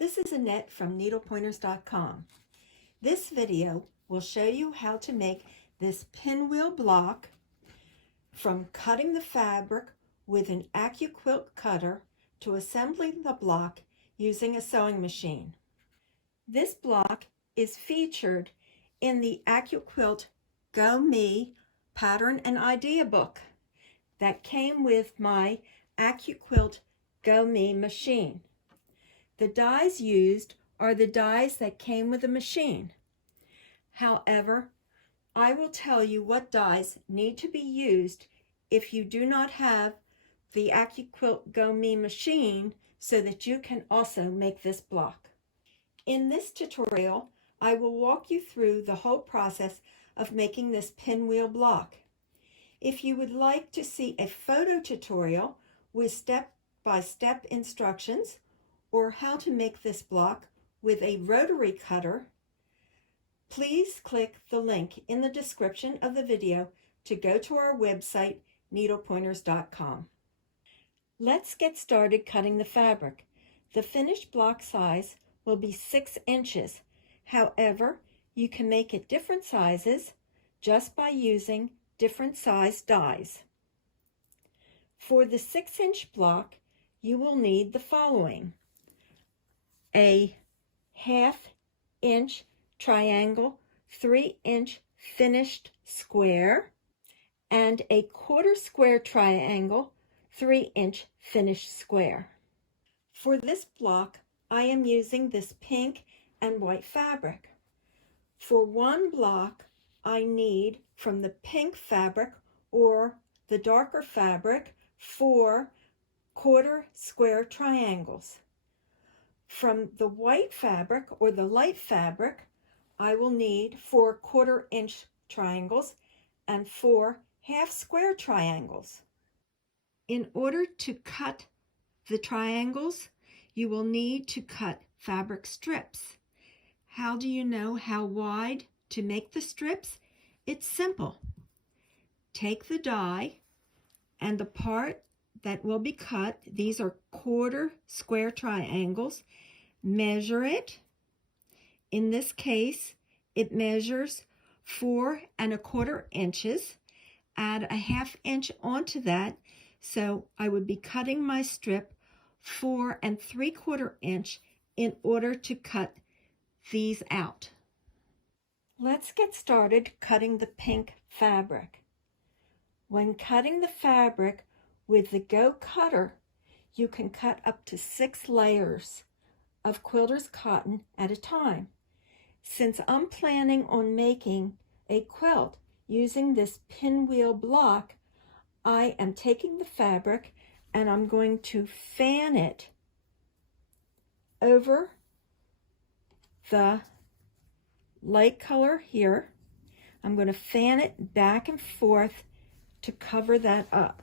This is Annette from needlepointers.com. This video will show you how to make this pinwheel block from cutting the fabric with an Accuquilt cutter to assembling the block using a sewing machine. This block is featured in the Accuquilt Go Me pattern and idea book that came with my Accuquilt Go Me machine. The dies used are the dies that came with the machine. However, I will tell you what dies need to be used if you do not have the Accuquilt Go Me machine so that you can also make this block. In this tutorial, I will walk you through the whole process of making this pinwheel block. If you would like to see a photo tutorial with step-by-step instructions or how to make this block with a rotary cutter, please click the link in the description of the video to go to our website, needlepointers.com. Let's get started cutting the fabric. The finished block size will be 6 inches. However, you can make it different sizes just by using different size dies. For the 6-inch block, you will need the following: a 1/2 inch triangle 3-inch finished square and a 1/4 square triangle 3-inch finished square. For this block, I am using this pink and white fabric. For one block, I need from the pink fabric or the darker fabric 4 1/4 square triangles. From the white fabric or the light fabric, I will need 4 1/4 inch triangles and 4 1/2 square triangles. In order to cut the triangles, you will need to cut fabric strips. How do you know how wide to make the strips? It's simple. Take the die and the part that will be cut, these are 1/4 square triangles, measure it. In this case, it measures 4 1/4 inches. Add a 1/2 inch onto that, so I would be cutting my strip 4 3/4 inch in order to cut these out. Let's get started cutting the pink fabric. When cutting the fabric with the Go Cutter, you can cut up to 6 layers of quilter's cotton at a time. Since I'm planning on making a quilt using this pinwheel block, I am taking the fabric and I'm going to fan it over the light color here. I'm going to fan it back and forth to cover that up.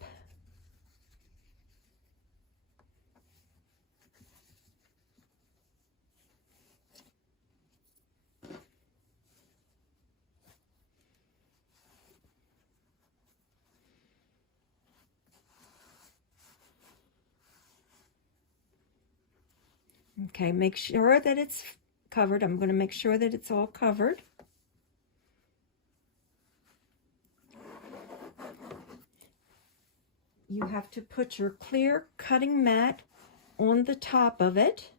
Okay, make sure that it's covered. I'm going to make sure that it's all covered. You have to put your clear cutting mat on the top of it.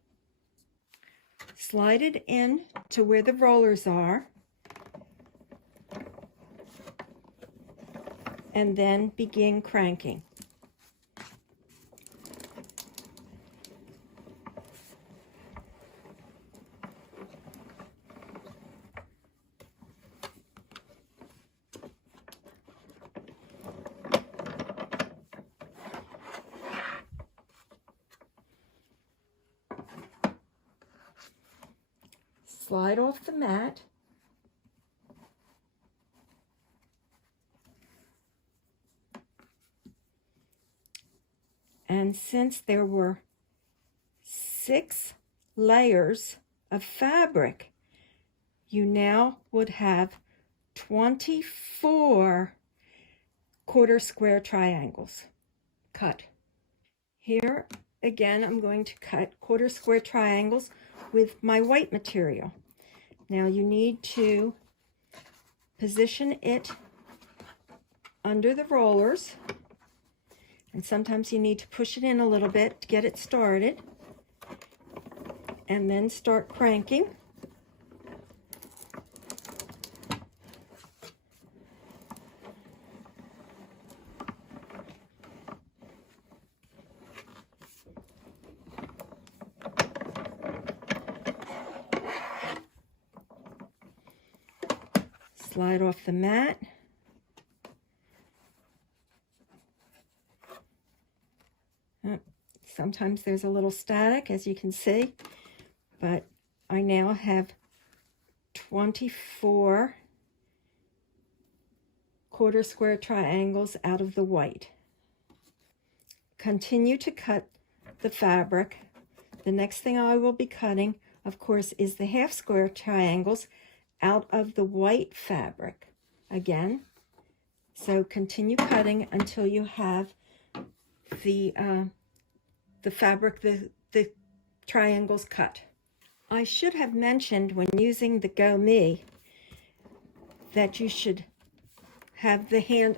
Slide it in to where the rollers are. And then begin cranking. Slide off the mat. And since there were 6 layers of fabric, you now would have 24 1/4 square triangles cut. Here Again, I'm going to cut quarter square triangles with my white material. Now you need to position it under the rollers, and sometimes you need to push it in a little bit to get it started, and then start cranking. Slide off the mat. Sometimes there's a little static, as you can see, but I now have 24 quarter square triangles out of the white. Continue to cut the fabric. The next thing I will be cutting, of course, is the half square triangles out of the white fabric again. So continue cutting until you have the fabric, the triangles cut. I should have mentioned when using the Go Me that you should have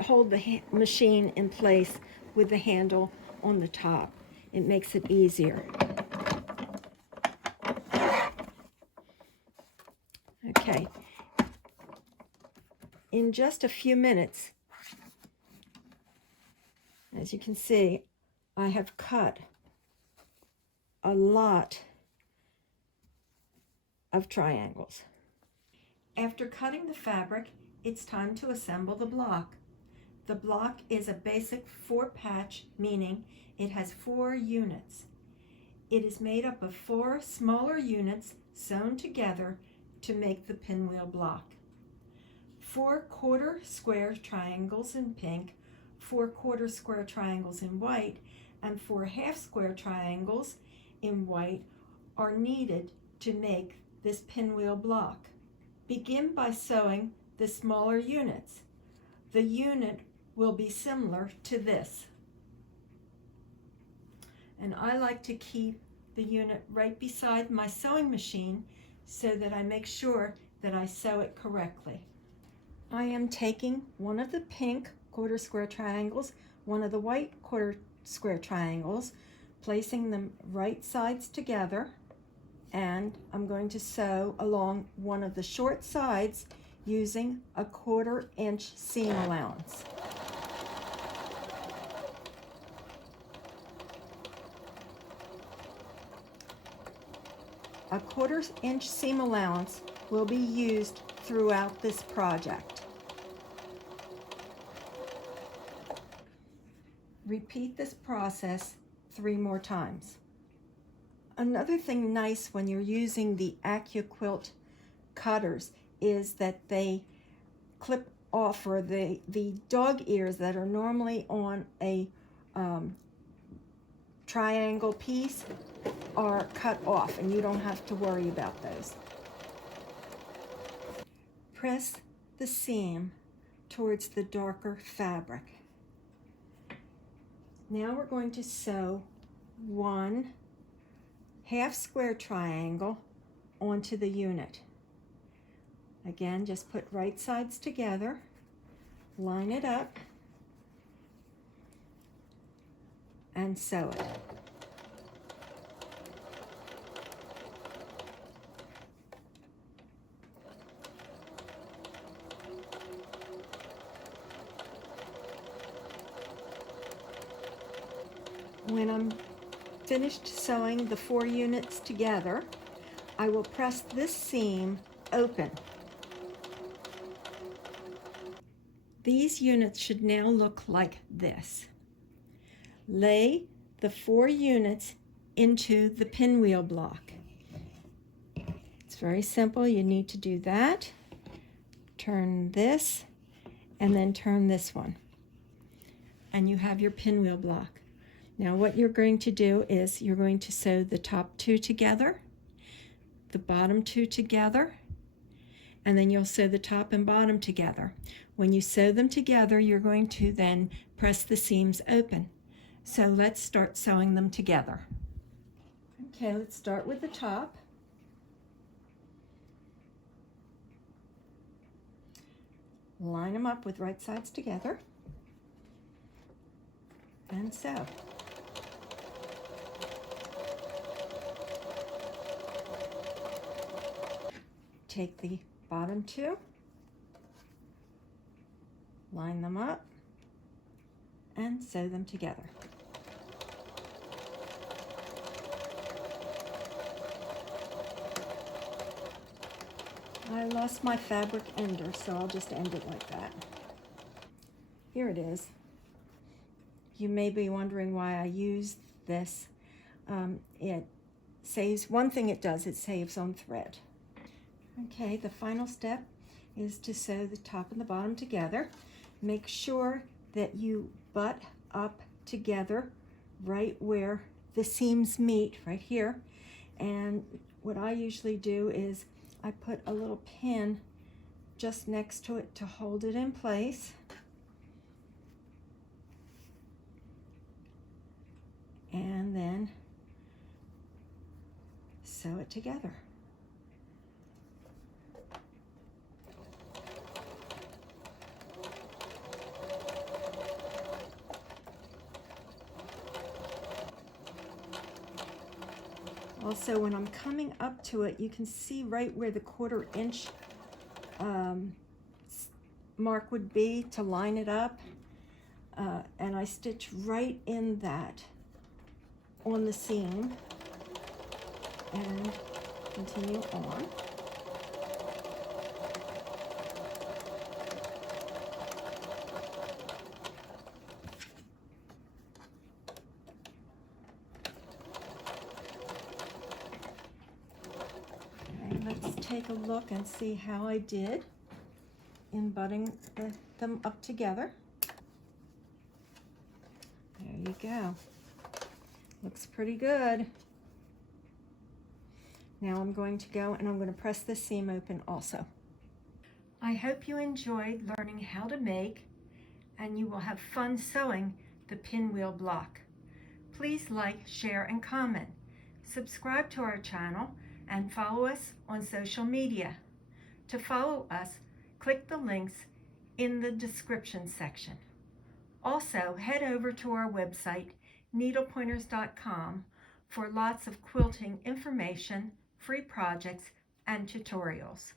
hold the machine in place with the handle on the top. It makes it easier. Okay, in just a few minutes, as you can see, I have cut a lot of triangles. After cutting the fabric, it's time to assemble the block. The block is a basic 4-patch, meaning it has 4 units. It is made up of 4 smaller units sewn together to make the pinwheel block. 4 quarter square triangles in pink, 4 quarter square triangles in white, and 4 half square triangles in white are needed to make this pinwheel block. Begin by sewing the smaller units. The unit will be similar to this. And I like to keep the unit right beside my sewing machine so that I make sure that I sew it correctly. I am taking one of the pink quarter square triangles, one of the white quarter square triangles, placing them right sides together, and I'm going to sew along one of the short sides using a 1/4 inch seam allowance. A 1/4 inch seam allowance will be used throughout this project. Repeat this process 3 more times. Another thing nice when you're using the Accuquilt cutters is that they clip off, or the dog ears that are normally on a triangle piece are cut off, and you don't have to worry about those. Press the seam towards the darker fabric. Now we're going to sew 1 half square triangle onto the unit. Again, just put right sides together, line it up, and sew it. When I'm finished sewing the 4 units together, I will press this seam open. These units should now look like this. Lay the 4 units into the pinwheel block. It's very simple. You need to do that. Turn this, and then turn this one. And you have your pinwheel block. Now what you're going to do is you're going to sew the top 2 together, the bottom 2 together, and then you'll sew the top and bottom together. When you sew them together, you're going to then press the seams open. So let's start sewing them together. Okay, let's start with the top. Line them up with right sides together and sew. Take the bottom two, line them up, and sew them together. I lost my fabric ender, so I'll just end it like that. Here it is. You may be wondering why I use this. It saves, one thing it does, it saves on thread. Okay, the final step is to sew the top and the bottom together. Make sure that you butt up together right where the seams meet, right here. And what I usually do is I put a little pin just next to it to hold it in place. And then sew it together. Also, when I'm coming up to it, you can see right where the 1/4 inch mark would be to line it up. And I stitch right in that on the seam and continue on. Let's take a look and see how I did in butting them up together. There you go. Looks pretty good. Now I'm going to go and I'm going to press this seam open also. I hope you enjoyed learning how to make, and you will have fun sewing the pinwheel block. Please like, share, and comment. Subscribe to our channel and follow us on social media. To follow us, click the links in the description section. Also, head over to our website, needlepointers.com, for lots of quilting information, free projects, and tutorials.